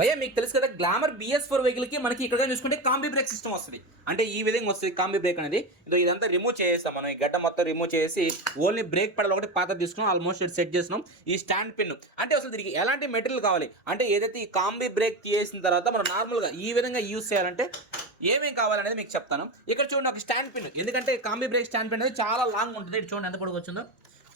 భయ మీకు తెలుసు కదా గ్లామర్ బిఎస్ ఫోర్ వెహికల్కి మనకి ఇక్కడ చూసుకుంటే కాంబీ బ్రేక్ సిస్టమ్ వస్తుంది. అంటే ఈ విధంగా వస్తుంది కాంబీ బ్రేక్ అనేది. ఇదో ఇదంతా రిమూవ్ చేసేస్తాం మనం. ఈ గడ్డ మొత్తం రిమూవ్ చేసి ఓన్లీ బ్రేక్ పడాలి ఒకటి పాత తీసుకున్నాం ఆల్మోస్ట్ ఇది సెట్ చేసినాం. ఈ స్టాండ్ పిన్ అంటే అసలు దీనికి ఎలాంటి మెటీరియల్ కావాలి? అంటే ఏదైతే ఈ కాంబీ బ్రేక్ తీసిన తర్వాత మనం నార్మల్గా ఈ విధంగా యూస్ చేయాలంటే ఏమేమి కావాలనేది మీకు చెప్తాను. ఇక్కడ చూడండి ఒక స్టాండ్ పిన్ ఎందుకంటే కాంబీ బ్రేక్ స్టాండ్ పిన్ అనేది చాలా లాంగ్ ఉంటుంది. ఇటు చూడండి ఎంత పొడుగు వచ్చిందో.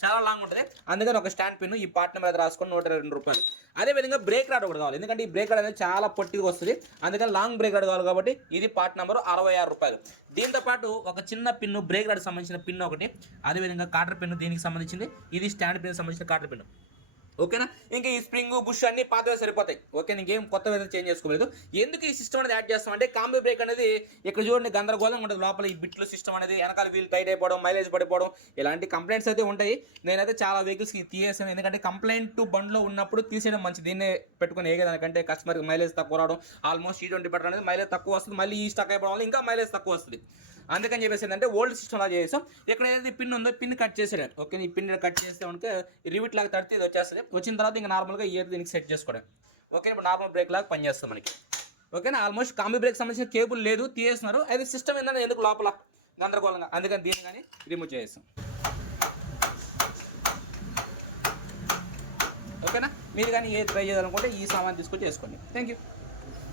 చాలా లాంగ్ ఉంటుంది. అందుకని ఒక స్టాండ్ పిన్ ఈ పార్ట్ నెంబర్ రాసుకొని నూట ఇరవై రెండు రూపాయలు. అదే విధంగా బ్రేక్ రాడ్ ఒకటి కావాలి. ఎందుకంటే ఈ బ్రేక్ రాడ్ అనేది చాలా పొట్టిగా వస్తుంది. అందుకని లాంగ్ బ్రేక్ రాడ్ కావాలి కాబట్టి ఇది పార్ట్ నెంబర్ అరవై ఆరు రూపాయలు. దీంతో పాటు ఒక చిన్న పిన్ను బ్రేక్ రాడ్ సంబంధించిన పిన్ ఒకటి. అదేవిధంగా కాటర్ పిన్ దీనికి సంబంధించింది. ఇది స్టాండ్ పిన్ సంబంధించిన కాటర్ పిన్ ఓకేనా? ఇంకా ఈ స్ప్రింగ్ బుష్ అన్ని పాతవే సరిపోతాయి. ఓకే ఇంకేం కొత్త విధంగా చేంజ్ చేసుకోలేదు. ఎందుకు ఈ సిస్టమ్ అనేది యాడ్ చేస్తాం అంటే కాంబీ బ్రేక్ అనేది ఇక్కడ చూడండి గందరగోళం ఉంటుంది. లోపల ఈ బిట్లు సిస్టమ్ అనేది వెనకాల వీలు టైట్ అయిపోవడం మైలేజ్ పడిపోవడం ఇలాంటి కంప్లైంట్స్ అయితే ఉంటాయి. నేనైతే చాలా వెహికల్స్కి తీసేసాను. ఎందుకంటే కంప్లైంట్ బండ్లో ఉన్నప్పుడు తీసేయడం మంచిది. దీన్నే పెట్టుకుని ఏగదానికంటే కస్టమర్కి మైలేజ్ తక్కువ రావడం ఆల్మోస్ట్ ఈ ట్వంటీ పెట్టడం అనేది మైలేజ్ తక్కువ వస్తుంది. మళ్ళీ ఈ స్టక్ అయిపోవడం వల్ల ఇంకా మైలేజ్ తక్కువ వస్తుంది. అందుకని చెప్పేసి ఏంటంటే ఓల్డ్ సిస్టమ్ లా చేసాం ఇక్కడ ఏదైతే పిన్ ఉందో పిన్ కట్ చేసాడు ఓకే ఈ పిన్ కట్ చేస్తే ఉంటే రివిట్ లాగా తడితే ఇది వచ్చేస్తుంది. వచ్చిన తర్వాత ఇంకా నార్మల్గా ఇయర్ దీనికి సెట్ చేసుకోవడం. ఓకే ఇప్పుడు నార్మల్ బ్రేక్ లాగా పనిచేస్తాం మనకి. ఓకేనా ఆల్మోస్ట్ కాంబీ బ్రేక్ సంబంధించిన కేబుల్ లేదు తీసేస్తున్నారు. అది సిస్టమ్ ఏంటంటే ఎందుకు లోపల? గందరగోళంగా. అందుకని దీన్ని కానీ రిమూవ్ చేసేస్తాం ఓకేనా మీరు కానీ ఏ ట్రై చేయాలనుకుంటే ఈ సామాన్ తీసుకొచ్చి చేసుకోండి థ్యాంక్ యూ